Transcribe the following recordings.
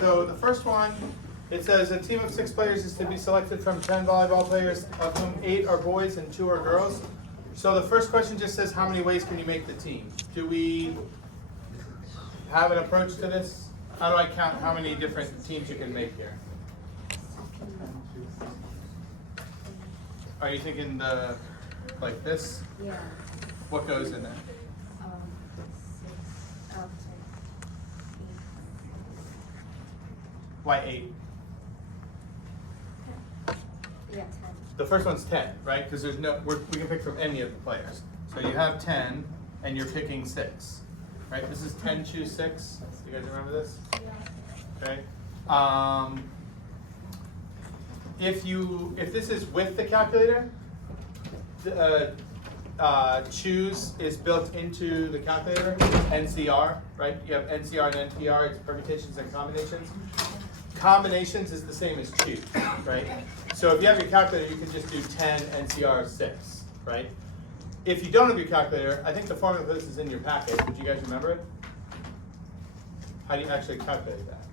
So the first one, it says a team of 6 players is to be selected from 10 volleyball players, of whom 8 are boys and 2 are girls. So the first question just says, how many ways can you make the team? Do we have an approach to this? How do I count how many different teams you can make here? Are you thinking like this? Yeah. What goes in there? 6, sorry, 8. Why 8? Yeah, 10. The first one's 10, right? Because there's we can pick from any of the players. So you have 10, and you're picking 6, right? This is 10, choose 6. Do you guys remember this? Yeah. Okay. If this is with the calculator, choose is built into the calculator. NCR, right? You have NCR and NPR. It's permutations and combinations. Combinations is the same as choose, right? So if you have your calculator, you can just do 10 NCR 6, right? If you don't have your calculator, I think the formula for this is in your packet. Do you guys remember it? How do you actually calculate that?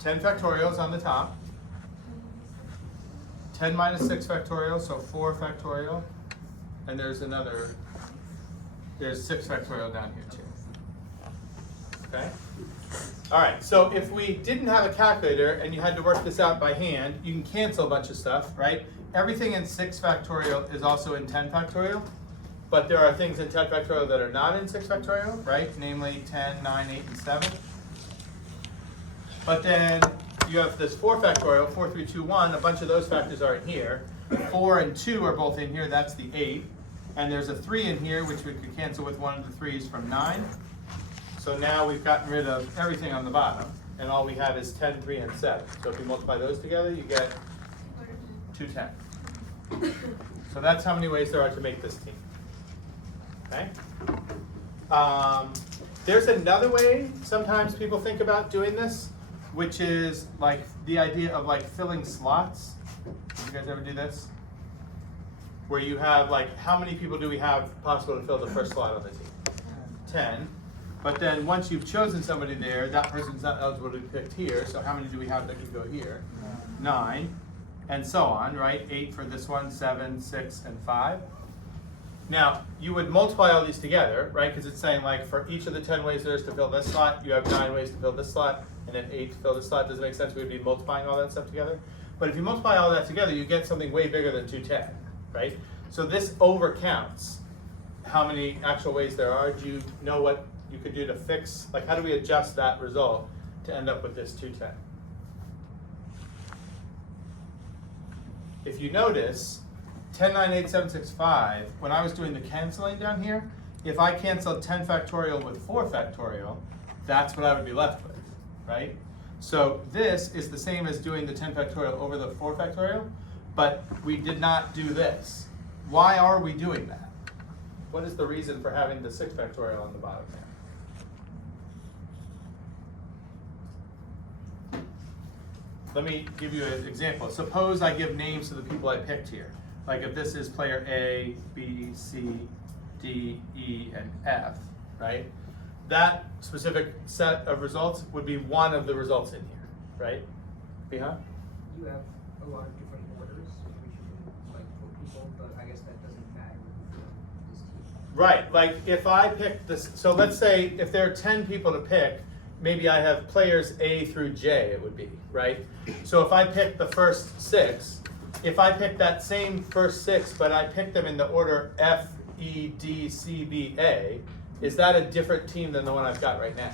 10 factorials on the top. 10 minus 6 factorial, so 4 factorial. And there's 6 factorial down here too. Okay? All right, so if we didn't have a calculator and you had to work this out by hand, you can cancel a bunch of stuff, right? Everything in 6 factorial is also in 10 factorial, but there are things in 10 factorial that are not in 6 factorial, right? Namely 10, 9, 8, and 7. But then you have this 4 factorial, 4, 3, 2, 1, a bunch of those factors are in here. 4 and 2 are both in here, that's the 8. And there's a 3 in here, which we could cancel with one of the 3's from 9. So now we've gotten rid of everything on the bottom, and all we have is 10, 3, and 7. So if you multiply those together, you get 210. So that's how many ways there are to make this team. Okay? There's another way sometimes people think about doing this, which is like the idea of like filling slots. Did you guys ever do this? Where you have like, how many people do we have possible to fill the first slot on the team? 10. But then once you've chosen somebody there, that person's not eligible to be picked here, so how many do we have that could go here? 9, and so on, right? 8 for this one, 7, 6, and 5. Now, you would multiply all these together, right? Because it's saying like for each of the 10 ways there is to fill this slot, you have 9 ways to fill this slot, and then 8 to fill this slot. Does it make sense? We'd be multiplying all that stuff together. But if you multiply all that together, you get something way bigger than 210, right? So this overcounts how many actual ways there are. Do you know what you could do to fix, like how do we adjust that result to end up with this 210? If you notice, 10, 9, 8, 7, 6, 5, when I was doing the canceling down here, if I canceled 10 factorial with 4 factorial, that's what I would be left with, right? So this is the same as doing the 10 factorial over the 4 factorial, but we did not do this. Why are we doing that? What is the reason for having the 6 factorial on the bottom there? Let me give you an example. Suppose I give names to the people I picked here. Like if this is player A, B, C, D, E, and F, right? That specific set of results would be one of the results in here, right? Bihan? You have a lot of different orders in which you can like put people, but I guess that doesn't matter for this team. Right, like if I pick this, so let's say if there are 10 people to pick, maybe I have players A through J, it would be, right? So if I pick the first 6, if I pick that same first 6, but I pick them in the order F, E, D, C, B, A, is that a different team than the one I've got right now?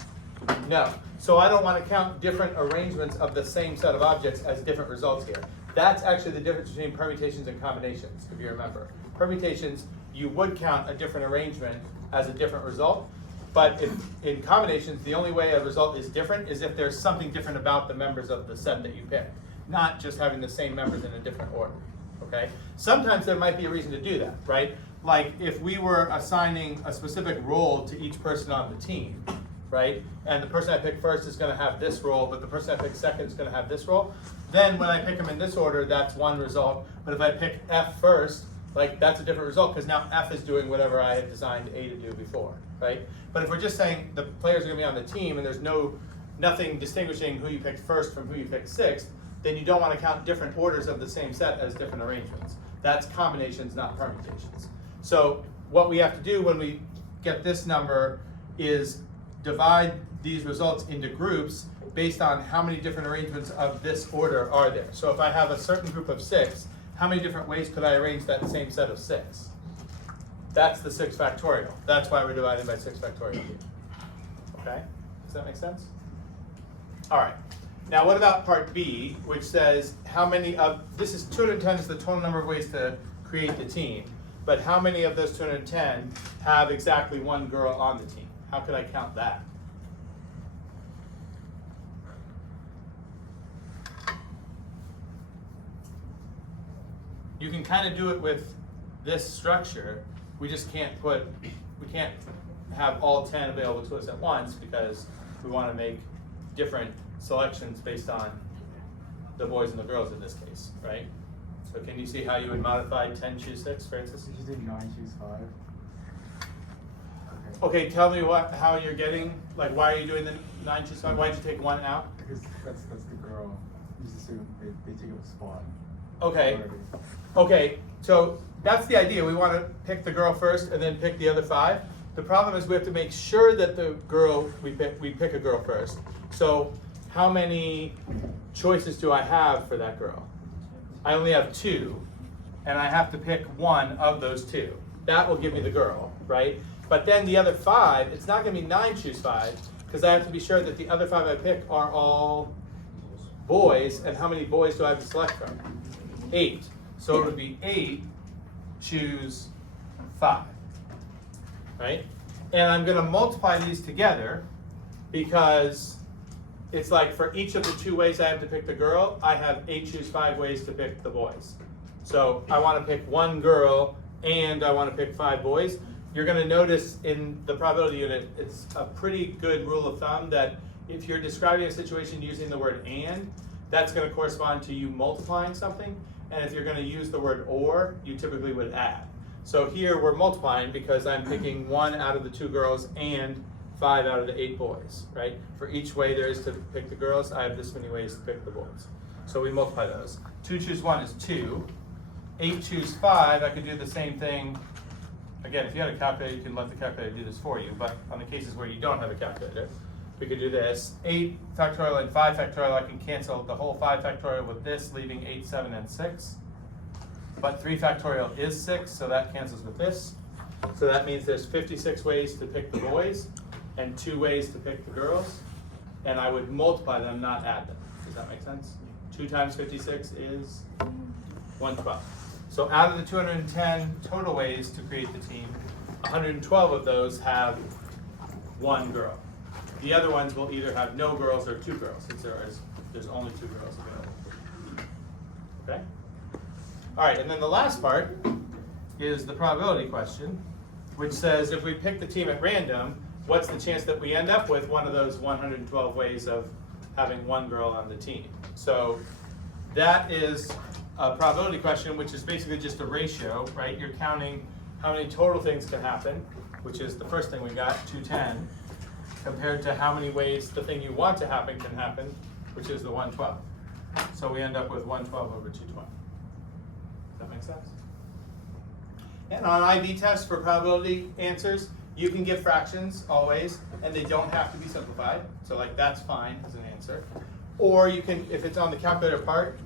No. So I don't want to count different arrangements of the same set of objects as different results here. That's actually the difference between permutations and combinations, if you remember. Permutations, you would count a different arrangement as a different result. But in combinations, the only way a result is different is if there's something different about the members of the set that you picked, not just having the same members in a different order, okay? Sometimes there might be a reason to do that, right? Like if we were assigning a specific role to each person on the team, right? And the person I pick first is gonna have this role, but the person I pick second is gonna have this role. Then when I pick them in this order, that's one result. But if I pick F first, like that's a different result because now F is doing whatever I had designed A to do before, right? But if we're just saying the players are gonna be on the team and there's no nothing distinguishing who you picked first from who you picked sixth, then you don't want to count different orders of the same set as different arrangements. That's combinations, not permutations. So what we have to do when we get this number is divide these results into groups based on how many different arrangements of this order are there. So if I have a certain group of 6, how many different ways could I arrange that same set of 6? That's the 6 factorial. That's why we're dividing by 6 factorial here. Okay? Does that make sense? All right. Now what about part B, which says how many of, this is 210 is the total number of ways to create the team, but how many of those 210 have exactly one girl on the team? How could I count that? You can kind of do it with this structure. We just can't we can't have all 10 available to us at once because we want to make different selections based on the boys and the girls in this case, right? So can you see how you would modify 10 choose 6, Francis? Did you do 9 choose 5? Okay, tell me how you're getting, like why are you doing the 9 choose 5? Why'd you take 1 out? Because that's the girl. You just assume they take a spot. Okay. Already. Okay, so that's the idea. We want to pick the girl first and then pick the other 5. The problem is we have to make sure that the girl, we pick a girl first. So how many choices do I have for that girl? I only have 2, and I have to pick 1 of those 2. That will give me the girl, right? But then the other 5, it's not going to be 9 choose 5, because I have to be sure that the other 5 I pick are all boys, and how many boys do I have to select from? 8. So it would be 8 choose 5, right? And I'm going to multiply these together because it's like for each of the 2 ways I have to pick the girl, I have 8 choose 5 ways to pick the boys. So I want to pick 1 girl and I want to pick 5 boys. You're going to notice in the probability unit, it's a pretty good rule of thumb that if you're describing a situation using the word and, that's going to correspond to you multiplying something. And if you're going to use the word or, you typically would add. So here we're multiplying because I'm picking 1 out of the 2 girls and 5 out of the 8 boys, right? For each way there is to pick the girls, I have this many ways to pick the boys. So we multiply those. 2 choose 1 is 2. 8 choose 5, I could do the same thing. Again, if you had a calculator, you can let the calculator do this for you, but on the cases where you don't have a calculator, we could do this. 8 factorial and 5 factorial, I can cancel the whole 5 factorial with this, leaving 8, 7, and 6. But 3 factorial is 6, so that cancels with this. So that means there's 56 ways to pick the boys and 2 ways to pick the girls. And I would multiply them, not add them. Does that make sense? 2 times 56 is 112. So out of the 210 total ways to create the team, 112 of those have 1 girl. The other ones will either have no girls or 2 girls, since there's only 2 girls available. Okay? All right, and then the last part is the probability question, which says if we pick the team at random, what's the chance that we end up with one of those 112 ways of having 1 girl on the team? So that is a probability question, which is basically just a ratio, right? You're counting how many total things can happen, which is the first thing we got, 210, compared to how many ways the thing you want to happen can happen, which is the 112. So we end up with 112 over 220. Does that make sense? And on IB tests for probability answers, you can give fractions always, and they don't have to be simplified. So like that's fine as an answer. Or you can, if it's on the calculator part,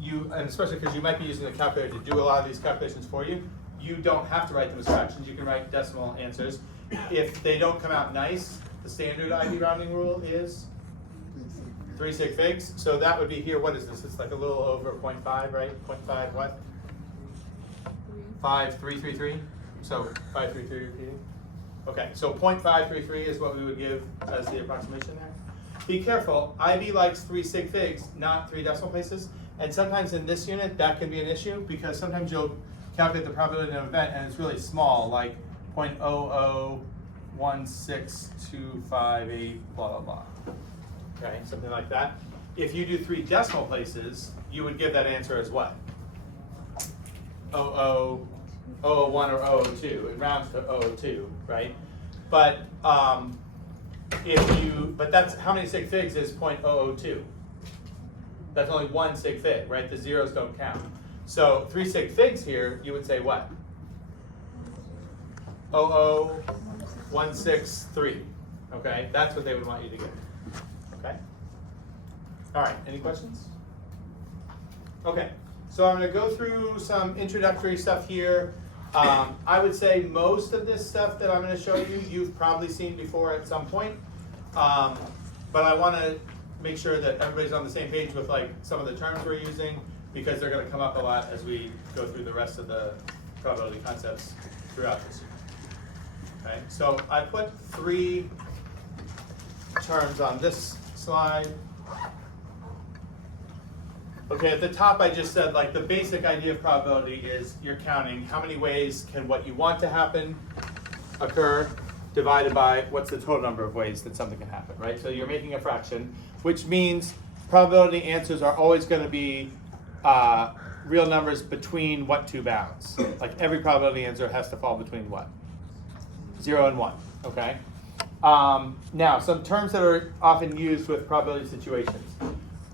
and especially because you might be using the calculator to do a lot of these calculations for you, you don't have to write them as fractions. You can write decimal answers. If they don't come out nice, the standard IB rounding rule is 3 sig figs. So that would be here, what is this? It's like a little over 0.5, right? 0.5 what? 5333. So 533 repeating. Okay, so 0.533 is what we would give as the approximation there. Be careful, IB likes 3 sig figs, not 3 decimal places. And sometimes in this unit, that can be an issue because sometimes you'll calculate the probability of an event and it's really small, like 0.0016258, blah, blah, blah. Okay, something like that. If you do 3 decimal places, you would give that answer as what? 001 or 002. It rounds to 002, right? But but that's, how many sig figs is 0.002? That's only one sig fig, right? The zeros don't count. So 3 sig figs here, you would say what? 0.00163, okay? That's what they would want you to get, okay? All right, any questions? Okay, so I'm gonna go through some introductory stuff here. I would say most of this stuff that I'm gonna show you, you've probably seen before at some point. But I wanna make sure that everybody's on the same page with like some of the terms we're using, because they're gonna come up a lot as we go through the rest of the probability concepts throughout this year. Okay, so I put 3 terms on this slide. Okay, at the top I just said like the basic idea of probability is you're counting how many ways can what you want to happen occur divided by what's the total number of ways that something can happen, right? So you're making a fraction, which means probability answers are always going to be real numbers between what 2 bounds? Like every probability answer has to fall between what? 0 and 1, okay? Now, some terms that are often used with probability situations.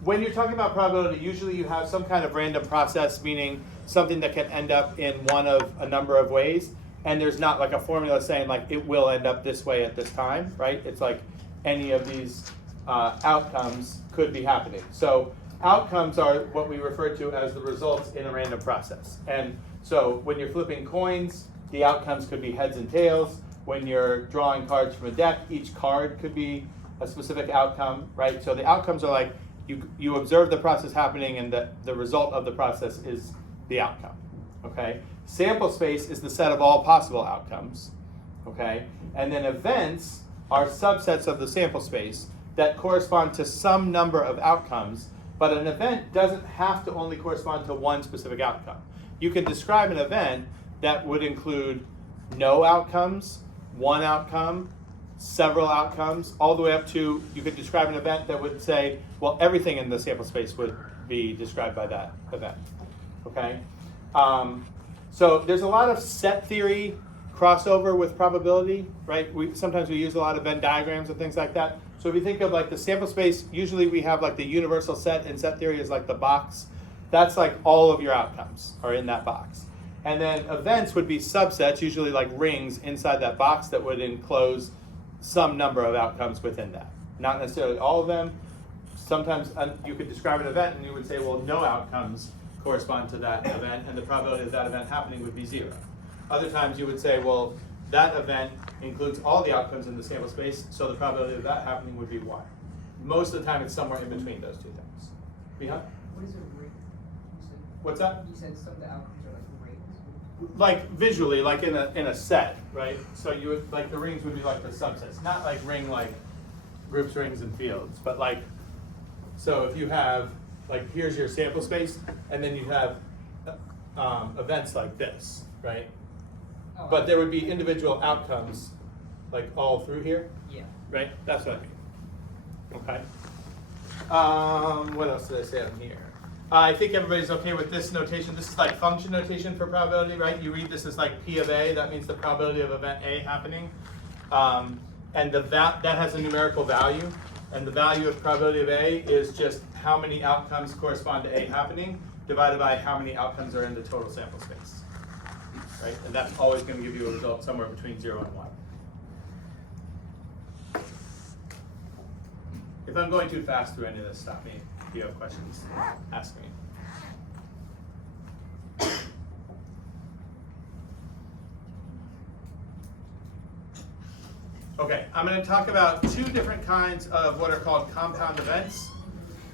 When you're talking about probability, usually you have some kind of random process, meaning something that can end up in one of a number of ways, and there's not like a formula saying like it will end up this way at this time, right? It's like any of these outcomes could be happening. So outcomes are what we refer to as the results in a random process. And so when you're flipping coins, the outcomes could be heads and tails. When you're drawing cards from a deck, each card could be a specific outcome, right? So the outcomes are like, you observe the process happening and the result of the process is the outcome, okay? Sample space is the set of all possible outcomes, okay? And then events are subsets of the sample space that correspond to some number of outcomes, but an event doesn't have to only correspond to one specific outcome. You can describe an event that would include no outcomes, one outcome, several outcomes, all the way up to, you could describe an event that would say, well, everything in the sample space would be described by that event, okay? So there's a lot of set theory crossover with probability, right? Sometimes we use a lot of Venn diagrams and things like that. So if you think of like the sample space, usually we have like the universal set, and set theory is like the box. That's like all of your outcomes are in that box. And then events would be subsets, usually like rings inside that box that would enclose some number of outcomes within that. Not necessarily all of them. Sometimes you could describe an event and you would say, well, no outcomes correspond to that event, and the probability of that event happening would be 0. Other times you would say, well, that event includes all the outcomes in the sample space, so the probability of that happening would be 1. Most of the time it's somewhere in between those 2 things. Miha? What is a ring? You said, What's that? you said some of the outcomes are like rings. Like visually, like in a set, right? So you would, like the rings would be like the subsets, not like ring like groups, rings, and fields, but like, so if you have, like here's your sample space, and then you have events like this, right? Oh, But there would be individual outcomes like all through here, Yeah. right? That's what I mean. Okay. What else did I say on here? I think everybody's okay with this notation. This is like function notation for probability, right? You read this as like P of A, that means the probability of event A happening. And that has a numerical value. And the value of probability of A is just how many outcomes correspond to A happening divided by how many outcomes are in the total sample space, right? And that's always going to give you a result somewhere between 0 and 1. If I'm going too fast through any of this, stop me. If you have questions, ask me. Okay, I'm going to talk about 2 different kinds of what are called compound events.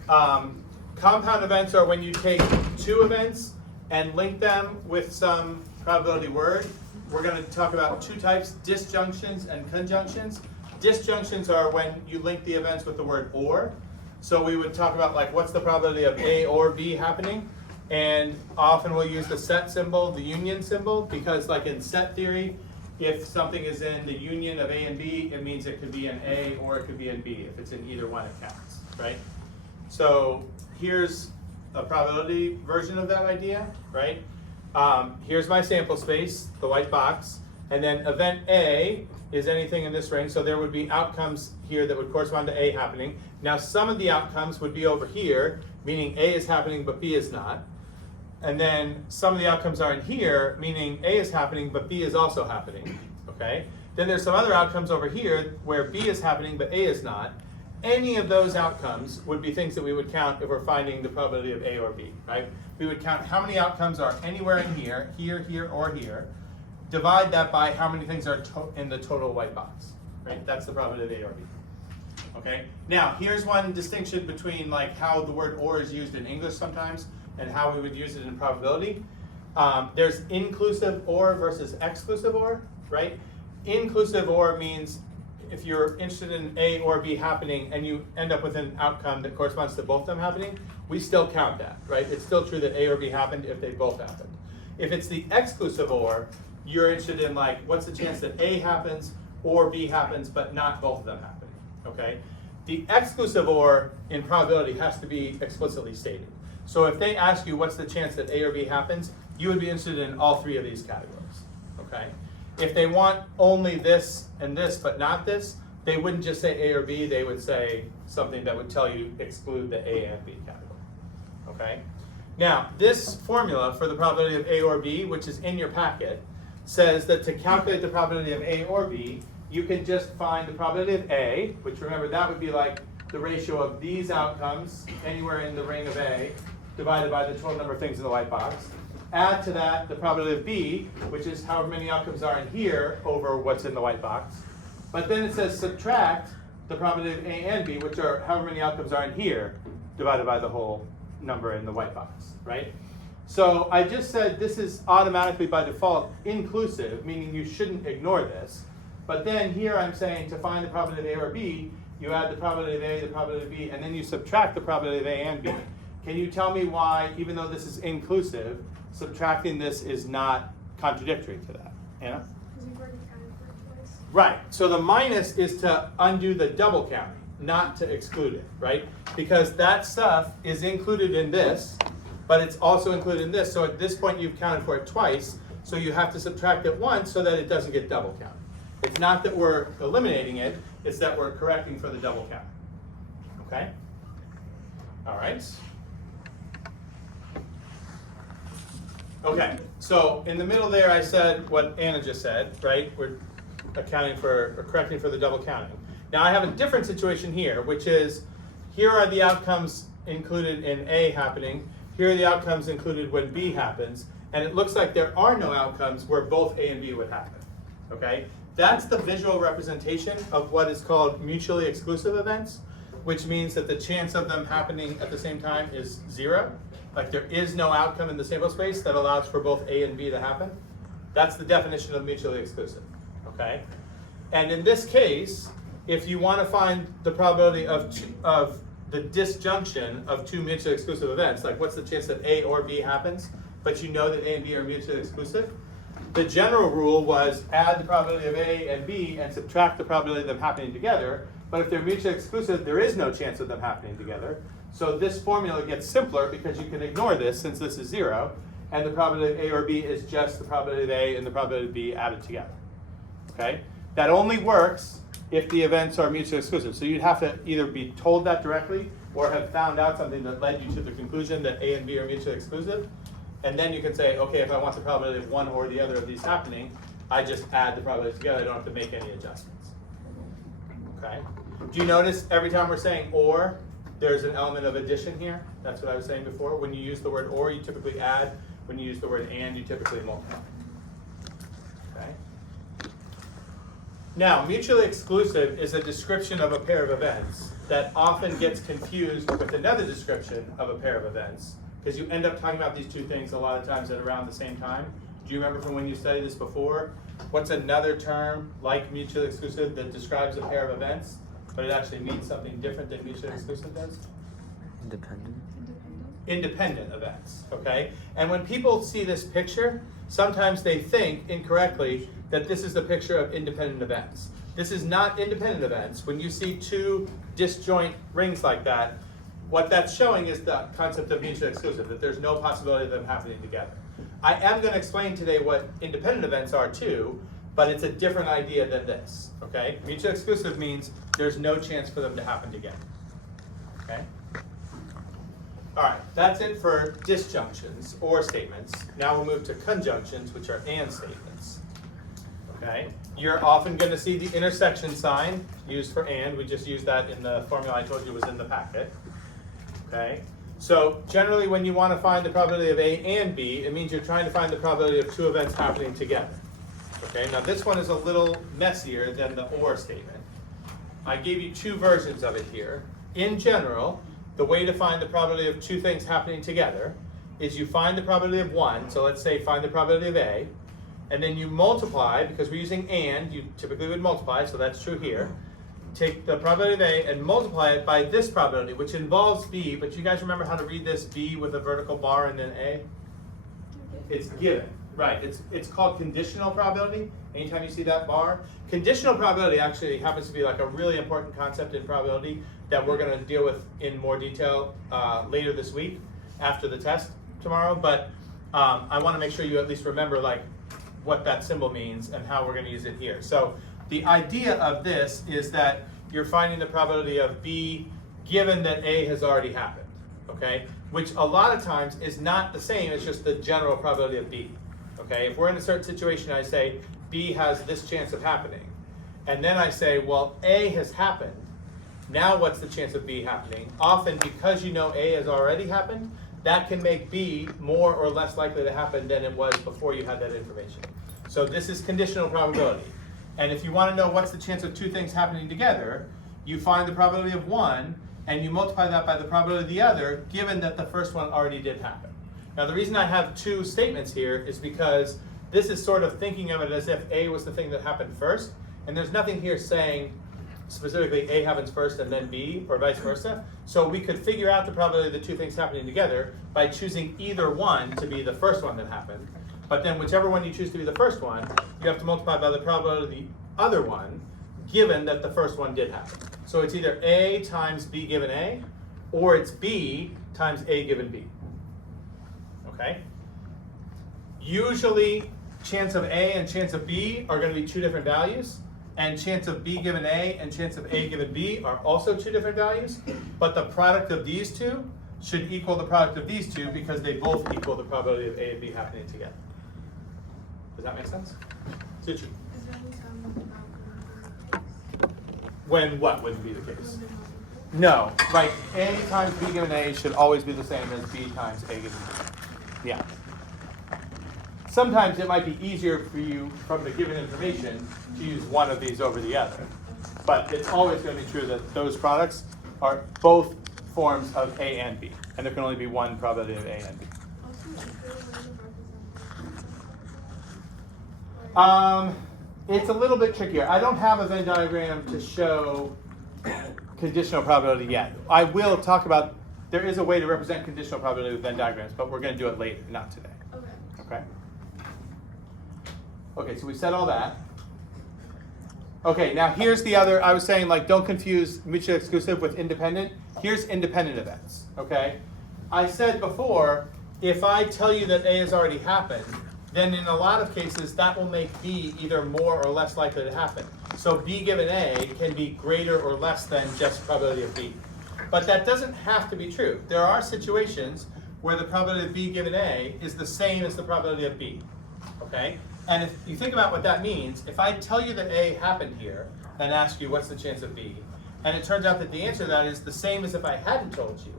Compound events are when you take 2 events and link them with some probability word. We're going to talk about 2 types, disjunctions and conjunctions. Disjunctions are when you link the events with the word or. So we would talk about like what's the probability of A or B happening, and often we'll use the set symbol, the union symbol, because like in set theory, if something is in the union of A and B, it means it could be in A or it could be in B. If it's in either one, it counts, right? So here's a probability version of that idea, right? Here's my sample space, the white box, And then event A is anything in this range, so there would be outcomes here that would correspond to A happening. Now some of the outcomes would be over here, meaning A is happening but B is not. And then some of the outcomes are in here, meaning A is happening but B is also happening, okay? Then there's some other outcomes over here where B is happening but A is not. Any of those outcomes would be things that we would count if we're finding the probability of A or B, right? We would count how many outcomes are anywhere in here, here, or here. Divide that by how many things are in the total white box, right? That's the probability of A or B. Okay. Now here's one distinction between like how the word "or" is used in English sometimes and how we would use it in probability. There's inclusive "or" versus exclusive "or," right? Inclusive "or" means if you're interested in A or B happening and you end up with an outcome that corresponds to both of them happening, we still count that, right? It's still true that A or B happened if they both happened. If it's the exclusive "or," you're interested in like what's the chance that A happens or B happens but not both of them happening, okay? The exclusive "or" in probability has to be explicitly stated. So if they ask you what's the chance that A or B happens, you would be interested in all three of these categories, okay? If they want only this and this but not this, they wouldn't just say A or B, they would say something that would tell you exclude the A and B category, okay? Now, this formula for the probability of A or B, which is in your packet, says that to calculate the probability of A or B, you can just find the probability of A, which remember that would be like the ratio of these outcomes anywhere in the ring of A divided by the total number of things in the white box. Add to that the probability of B, which is however many outcomes are in here over what's in the white box. But then it says subtract the probability of A and B, which are however many outcomes are in here divided by the whole number in the white box, right? So I just said this is automatically by default inclusive, meaning you shouldn't ignore this. But then here I'm saying to find the probability of A or B, you add the probability of A, the probability of B, and then you subtract the probability of A and B. Can you tell me why, even though this is inclusive, subtracting this is not contradictory to that? Anna? Because you've already counted for it twice. Right, so the minus is to undo the double counting, not to exclude it, right? Because that stuff is included in this, but it's also included in this, so at this point you've counted for it twice, so you have to subtract it once so that it doesn't get double counted. It's not that we're eliminating it, it's that we're correcting for the double count. Okay? All right. Okay, so in the middle there I said what Anna just said, right? We're accounting for, or correcting for the double counting. Now I have a different situation here, which is here are the outcomes included in A happening, here are the outcomes included when B happens, and it looks like there are no outcomes where both A and B would happen, okay? That's the visual representation of what is called mutually exclusive events, which means that the chance of them happening at the same time is 0. Like there is no outcome in the sample space that allows for both A and B to happen. That's the definition of mutually exclusive, okay? And in this case, if you want to find the probability of the disjunction of two mutually exclusive events, like what's the chance that A or B happens, but you know that A and B are mutually exclusive, the general rule was add the probability of A and B and subtract the probability of them happening together. But if they're mutually exclusive, there is no chance of them happening together. So this formula gets simpler because you can ignore this since this is 0. And the probability of A or B is just the probability of A and the probability of B added together. Okay? That only works if the events are mutually exclusive. So you'd have to either be told that directly or have found out something that led you to the conclusion that A and B are mutually exclusive. And then you can say, okay, if I want the probability of one or the other of these happening, I just add the probabilities together. I don't have to make any adjustments. Okay? Do you notice every time we're saying or, there's an element of addition here? That's what I was saying before. When you use the word or, you typically add. When you use the word and, you typically multiply. Okay? Now, mutually exclusive is a description of a pair of events that often gets confused with another description of a pair of events, because you end up talking about these two things a lot of times at around the same time. Do you remember from when you studied this before? What's another term like mutually exclusive that describes a pair of events, but it actually means something different than mutually exclusive does? Independent. Independent events, okay? And when people see this picture, sometimes they think incorrectly that this is the picture of independent events. This is not independent events. When you see two disjoint rings like that, what that's showing is the concept of mutually exclusive, that there's no possibility of them happening together. I am going to explain today what independent events are too, but it's a different idea than this, okay? Mutually exclusive means there's no chance for them to happen together, okay? All right, that's it for disjunctions or statements. Now we'll move to conjunctions, which are and statements, okay? You're often going to see the intersection sign used for and. We just used that in the formula I told you was in the packet, okay? So generally when you want to find the probability of A and B, it means you're trying to find the probability of two events happening together. Okay, now this one is a little messier than the or statement. I gave you two versions of it here. In general, the way to find the probability of two things happening together is you find the probability of one, so let's say find the probability of A, and then you multiply, because we're using and, you typically would multiply, so that's true here. Take the probability of A and multiply it by this probability, which involves B, but you guys remember how to read this B with a vertical bar and then A? It's given, right, it's called conditional probability, anytime you see that bar. Conditional probability actually happens to be like a really important concept in probability that we're gonna deal with in more detail later this week after the test tomorrow, but I wanna make sure you at least remember like what that symbol means and how we're gonna use it here. So the idea of this is that you're finding the probability of B given that A has already happened, okay? Which a lot of times is not the same as just the general probability of B, okay? If we're in a certain situation, I say B has this chance of happening, and then I say, well, A has happened, now what's the chance of B happening? Often because you know A has already happened, that can make B more or less likely to happen than it was before you had that information. So this is conditional probability. And if you want to know what's the chance of two things happening together, you find the probability of one, and you multiply that by the probability of the other, given that the first one already did happen. Now the reason I have two statements here is because this is sort of thinking of it as if A was the thing that happened first, and there's nothing here saying specifically A happens first and then B, or vice versa. So we could figure out the probability of the two things happening together by choosing either one to be the first one that happened. But then whichever one you choose to be the first one, you have to multiply by the probability of the other one, given that the first one did happen. So it's either A times B given A, or it's B times A given B. Okay? Usually, chance of A and chance of B are going to be two different values, and chance of B given A and chance of A given B are also two different values, but the product of these two should equal the product of these two because they both equal the probability of A and B happening together. Does that make sense? Suchi. Is there any time about the case? When what wouldn't be the case? When they're not No, right. A times B given A should always be the same as B times A given B. Yeah. Sometimes it might be easier for you from the given information to use one of these over the other. But it's always going to be true that those products are both forms of A and B. And there can only be one probability of A and B. Also, is there a way to represent It's a little bit trickier. I don't have a Venn diagram to show conditional probability yet. I will talk about, there is a way to represent conditional probability with Venn diagrams, but we're going to do it later, not today. Okay. Okay? Okay, so we said all that. Okay, now here's the other, I was saying like don't confuse mutually exclusive with independent. Here's independent events, okay? I said before, if I tell you that A has already happened, then in a lot of cases that will make B either more or less likely to happen. So B given A can be greater or less than just probability of B. But that doesn't have to be true. There are situations where the probability of B given A is the same as the probability of B, okay? And if you think about what that means, if I tell you that A happened here and ask you what's the chance of B, and it turns out that the answer to that is the same as if I hadn't told you,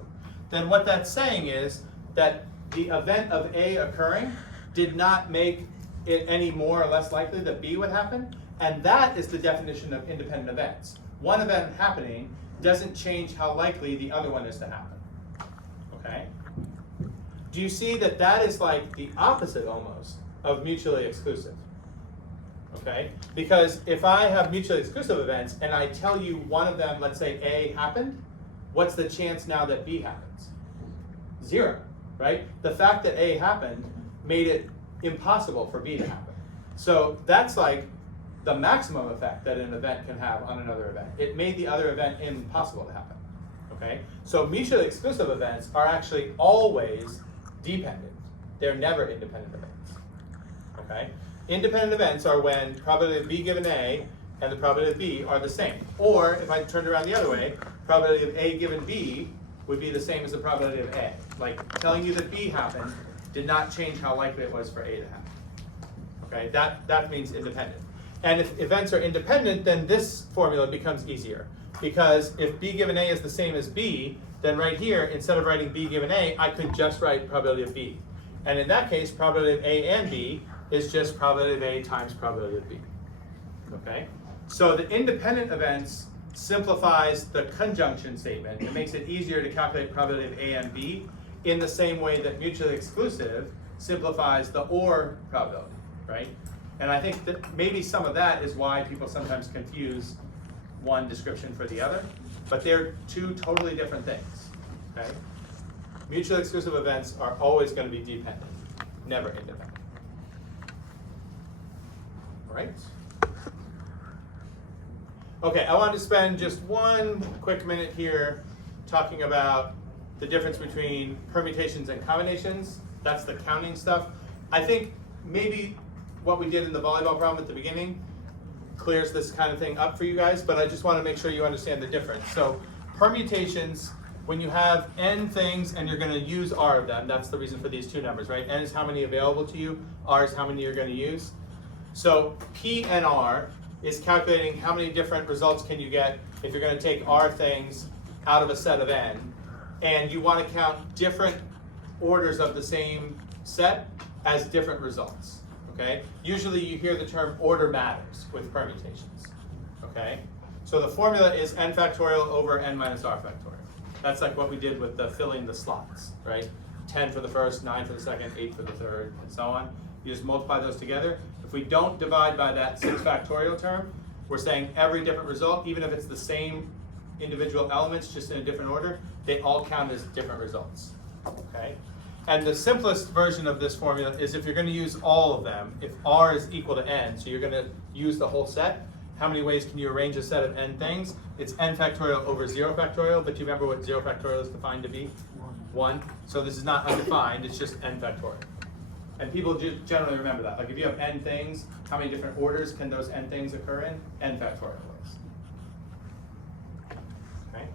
then what that's saying is that the event of A occurring did not make it any more or less likely that B would happen, and that is the definition of independent events. One event happening doesn't change how likely the other one is to happen, okay? Do you see that that is like the opposite almost of mutually exclusive, okay? Because if I have mutually exclusive events and I tell you one of them, let's say A happened, what's the chance now that B happens? 0, right? The fact that A happened made it impossible for B to happen. So that's like the maximum effect that an event can have on another event. It made the other event impossible to happen, okay? So mutually exclusive events are actually always dependent. They're never independent events. Okay? Independent events are when probability of B given A and the probability of B are the same. Or if I turned around the other way, probability of A given B would be the same as the probability of A. Like telling you that B happened did not change how likely it was for A to happen. Okay, that means independent. And if events are independent, then this formula becomes easier. Because if B given A is the same as B, then right here, instead of writing B given A, I could just write probability of B. And in that case, probability of A and B is just probability of A times probability of B. Okay? So the independent events simplifies the conjunction statement. It makes it easier to calculate probability of A and B in the same way that mutually exclusive simplifies the OR probability, right? And I think that maybe some of that is why people sometimes confuse one description for the other, but they're two totally different things, okay? Mutually exclusive events are always going to be dependent, never independent. All right? Okay, I wanted to spend just one quick minute here talking about the difference between permutations and combinations. That's the counting stuff. I think maybe what we did in the volleyball problem at the beginning clears this kind of thing up for you guys, but I just want to make sure you understand the difference. So permutations, when you have n things and you're going to use r of them, that's the reason for these two numbers, right? N is how many available to you, r is how many you're going to use. So p and r is calculating how many different results can you get if you're going to take r things out of a set of n, and you want to count different orders of the same set as different results. Okay? Usually you hear the term order matters with permutations. Okay? So the formula is n factorial over n minus r factorial. That's like what we did with the filling the slots, right? 10 for the first, 9 for the second, 8 for the third, and so on. You just multiply those together. If we don't divide by that 6 factorial term, we're saying every different result, even if it's the same individual elements, just in a different order, they all count as different results. Okay? And the simplest version of this formula is if you're going to use all of them, if r is equal to n, so you're going to use the whole set, how many ways can you arrange a set of n things? It's n factorial over 0 factorial, but do you remember what 0 factorial is defined to be? 1. So this is not undefined, it's just n factorial. And people generally remember that. Like if you have n things, how many different orders can those n things occur in? N factorial ways. Okay?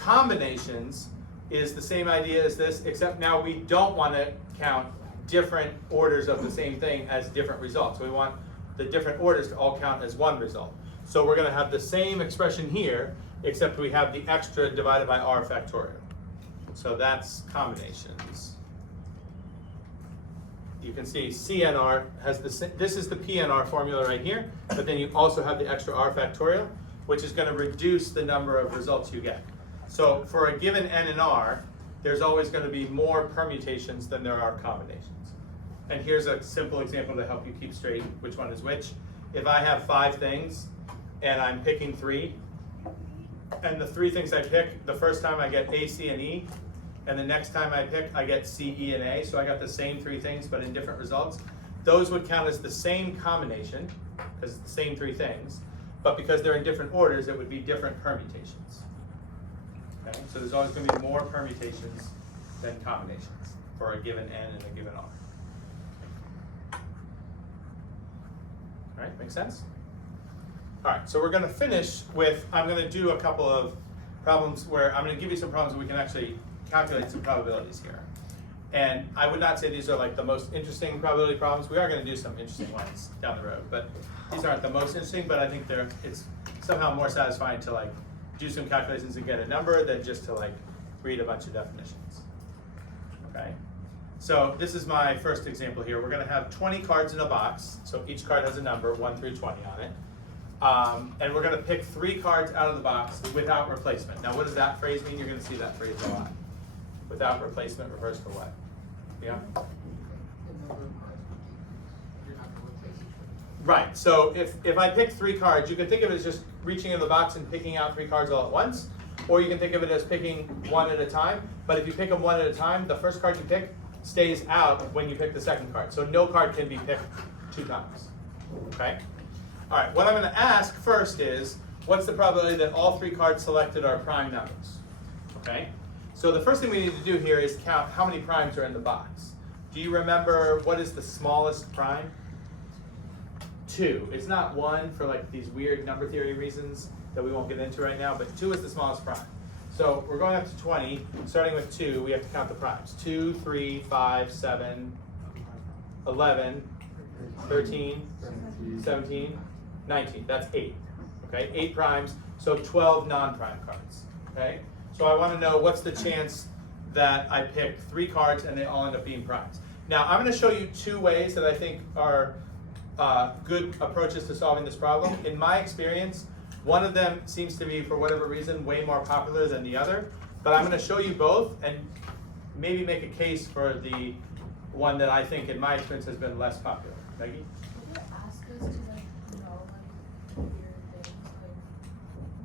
Combinations is the same idea as this, except now we don't want to count different orders of the same thing as different results. We want the different orders to all count as one result. So we're going to have the same expression here, except we have the extra divided by r factorial. So that's combinations. You can see CNR has this is the PNR formula right here, but then you also have the extra r factorial, which is going to reduce the number of results you get. So for a given n and r, there's always going to be more permutations than there are combinations. And here's a simple example to help you keep straight which one is which. If I have 5 things and I'm picking 3, and the 3 things I pick, the first time I get A, C, and E, and the next time I pick, I get C, E, and A, so I got the same 3 things but in different results. Those would count as the same combination, because it's the same 3 things, but because they're in different orders, it would be different permutations. Okay? So there's always going to be more permutations than combinations for a given n and a given r. All right, make sense? All right, so we're going to finish with, I'm going to do a couple of problems where I'm going to give you some problems where we can actually calculate some probabilities here. And I would not say these are like the most interesting probability problems. We are going to do some interesting ones down the road, but these aren't the most interesting, but I think it's somehow more satisfying to like do some calculations and get a number than just to like read a bunch of definitions. Okay? So this is my first example here. We're going to have 20 cards in a box. So each card has a number, 1 through 20 on it. And we're going to pick 3 cards out of the box without replacement. Now what does that phrase mean? You're going to see that phrase a lot. Without replacement refers to what? Yeah? Right, so if I pick 3 cards, you can think of it as just reaching in the box and picking out 3 cards all at once, or you can think of it as picking 1 at a time. But if you pick them 1 at a time, the first card you pick stays out when you pick the second card. So no card can be picked 2 times, okay? All right, what I'm gonna ask first is, what's the probability that all 3 cards selected are prime numbers, okay? So the first thing we need to do here is count how many primes are in the box. Do you remember what is the smallest prime? 2. It's not 1 for like these weird number theory reasons that we won't get into right now, but 2 is the smallest prime. So we're going up to 20, starting with 2, we have to count the primes. 2, 3, 5, 7, 11, 13, 17, 19. That's 8. Okay, 8 primes, so 12 non-prime cards. Okay, so I want to know what's the chance that I pick 3 cards and they all end up being primes. Now I'm going to show you 2 ways that I think are good approaches to solving this problem. In my experience, one of them seems to be, for whatever reason, way more popular than the other. But I'm going to show you both and maybe make a case for the one that I think, in my experience, has been less popular. Maggie? Would you ask us to like know like weird things like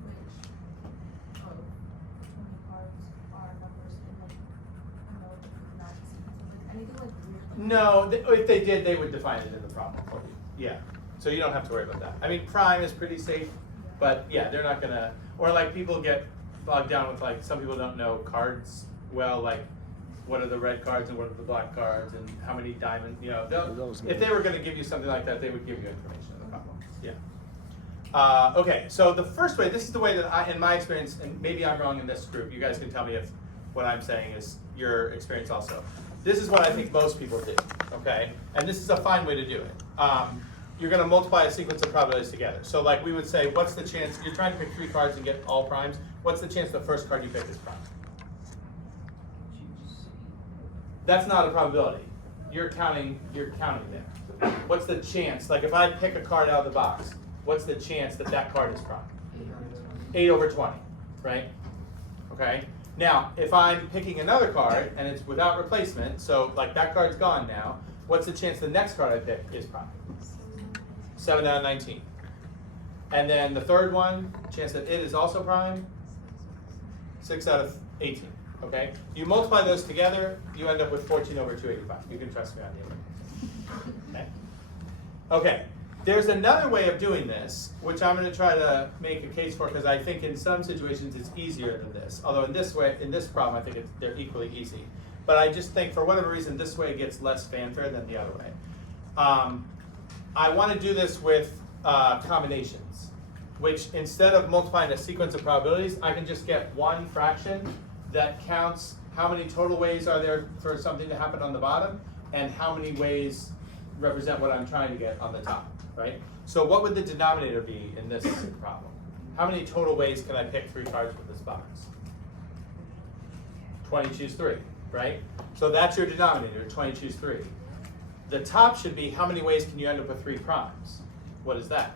which of 20 cards are numbers in like not like anything like weird? No, if they did, they would define it in the problem for you. Yeah, so you don't have to worry about that. I mean, prime is pretty safe, but yeah, they're not gonna, or like people get bogged down with like, some people don't know cards well, like what are the red cards and what are the black cards and how many diamonds, you know, if they were gonna give you something like that, they would give you information on the problem, yeah. Okay, so the first way, this is the way that I, in my experience, and maybe I'm wrong in this group, you guys can tell me if what I'm saying is your experience also. This is what I think most people do, okay? And this is a fine way to do it. You're gonna multiply a sequence of probabilities together. So like we would say, what's the chance, you're trying to pick 3 cards and get all primes, what's the chance the first card you pick is prime? That's not a probability. You're counting there. What's the chance, like if I pick a card out of the box, what's the chance that that card is prime? 8 over 20, right? Okay. Now, if I'm picking another card and it's without replacement, so like that card's gone now, what's the chance the next card I pick is prime? 7 out of 19. And then the third one, chance that it is also prime, 6 out of 18. Okay? You multiply those together, you end up with 14 over 285. You can trust me on the other. Okay? Okay. There's another way of doing this, which I'm going to try to make a case for, because I think in some situations it's easier than this. Although in this way, in this problem, I think they're equally easy. But I just think for whatever reason, this way gets less fanfare than the other way. I want to do this with combinations, which instead of multiplying a sequence of probabilities, I can just get one fraction that counts how many total ways are there for something to happen on the bottom, and how many ways represent what I'm trying to get on the top, right? So what would the denominator be in this problem? How many total ways can I pick 3 cards with this box? 20, choose 3, right? So that's your denominator, 20, choose 3. The top should be how many ways can you end up with 3 primes? What is that?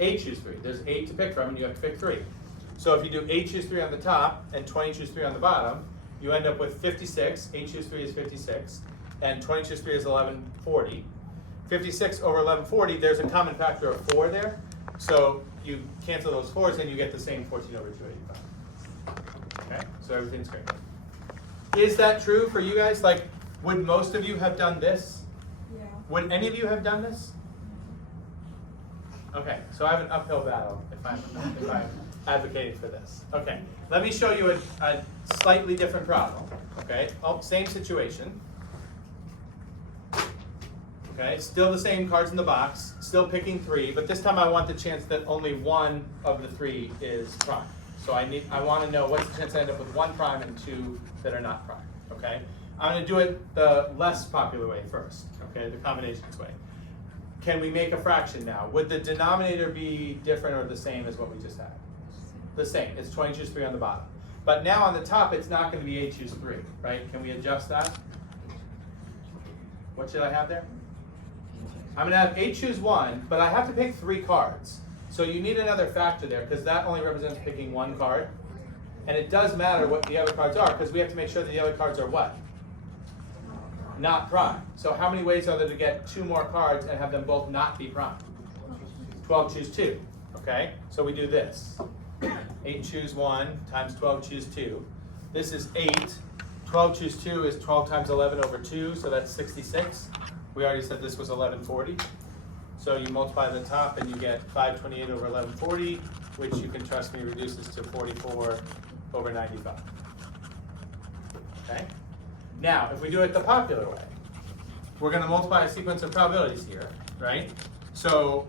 8 choose 3. There's 8 to pick from and you have to pick 3. So if you do 8 choose 3 on the top and 20 choose 3 on the bottom, you end up with 56. 8 choose 3 is 56. And 20 choose 3 is 1140. 56 over 1140, there's a common factor of 4 there. So you cancel those 4s and you get the same 14 over 285. Okay, so everything's great. Is that true for you guys? Like, would most of you have done this? Yeah. Would any of you have done this? Okay, so I have an uphill battle if I'm advocating for this. Okay, let me show you a slightly different problem. Okay, same situation. Okay, still the same cards in the box, still picking 3, but this time I want the chance that only one of the 3 is prime. So I want to know what's the chance I end up with 1 prime and 2 that are not prime. Okay, I'm going to do it the less popular way first. Okay, the combinations way. Can we make a fraction now? Would the denominator be different or the same as what we just had? The same. It's 20 choose 3 on the bottom. But now on the top, it's not going to be 8 choose 3, right? Can we adjust that? What should I have there? I'm going to have 8 choose 1, but I have to pick 3 cards. So you need another factor there, because that only represents picking 1 card. And it does matter what the other cards are, because we have to make sure that the other cards are what? Not prime. So how many ways are there to get 2 more cards and have them both not be prime? 12 choose 2. Okay, so we do this. 8 choose 1 times 12 choose 2. This is 8. 12 choose 2 is 12 times 11 over 2, so that's 66. We already said this was 1140. So you multiply the top and you get 528 over 1140, which you can trust me reduces to 44 over 95. Okay? Now, if we do it the popular way, we're gonna multiply a sequence of probabilities here, right? So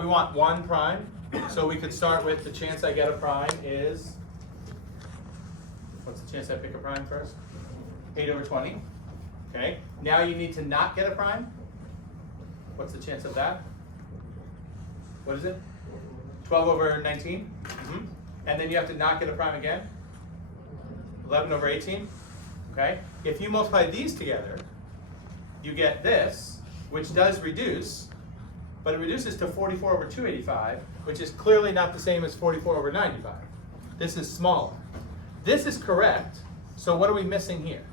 we want 1 prime, so we could start with the chance I get a prime is, what's the chance I pick a prime first? 8/20, okay? Now you need to not get a prime. What's the chance of that? What is it? 12/19? Mm-hmm. And then you have to not get a prime again? 11/18, okay? If you multiply these together, you get this, which does reduce, but it reduces to 44/285, which is clearly not the same as 44/95. This is smaller. This is correct, so what are we missing here?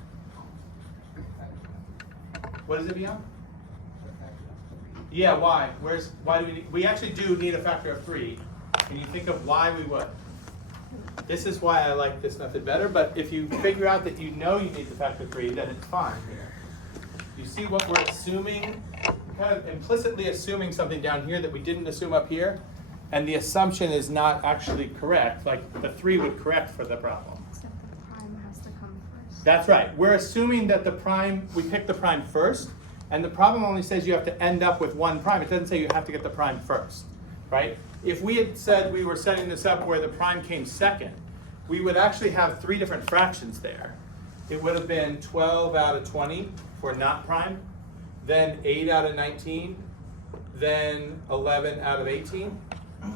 What is it beyond? Yeah, why? Why do we need, we actually do need a factor of 3. Can you think of why we would? This is why I like this method better, but if you figure out that you know you need the factor 3, then it's fine here. You see what we're assuming? Kind of implicitly assuming something down here that we didn't assume up here, and the assumption is not actually correct, like the 3 would correct for the problem. Except the prime has to come first. That's right. We're assuming that the prime, we pick the prime first, and the problem only says you have to end up with 1 prime. It doesn't say you have to get the prime first, right? If we had said we were setting this up where the prime came second, we would actually have 3 different fractions there. It would have been 12/20 for not prime, then 8/19, then 11/18.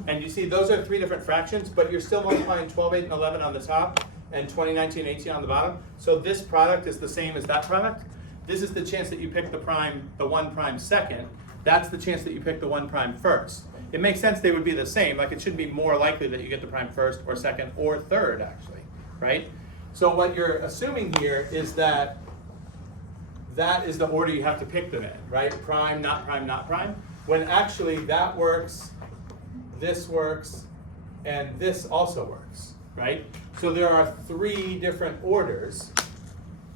And you see those are 3 different fractions, but you're still multiplying 12, 8, and 11 on the top, and 20, 19, 18 on the bottom. So this product is the same as that product. This is the chance that you pick the prime, the 1 prime second. That's the chance that you pick the 1 prime first. It makes sense they would be the same. Like it should be more likely that you get the prime first or second or third actually, right? So what you're assuming here is that that is the order you have to pick them in, right? Prime, not prime, not prime. When actually that works, this works, and this also works, right? So there are 3 different orders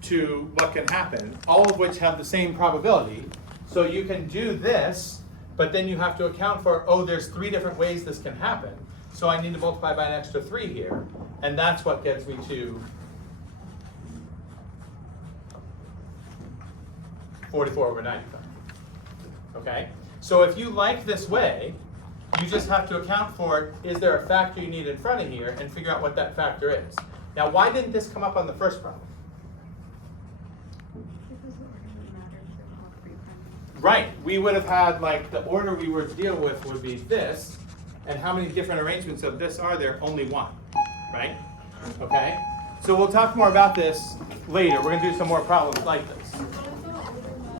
to what can happen, all of which have the same probability. So you can do this, but then you have to account for, oh, there's 3 different ways this can happen. So I need to multiply by an extra 3 here, and that's what gets me to 44/95. Okay? So if you like this way, you just have to account for, is there a factor you need in front of here, and figure out what that factor is. Now, why didn't this come up on the first problem? Because the order doesn't matter, so all 3 primes. Right, we would have had, like, the order we were to deal with would be this, and how many different arrangements of this are there? Only 1, right? Okay? So we'll talk more about this later. We're gonna do some more problems like this.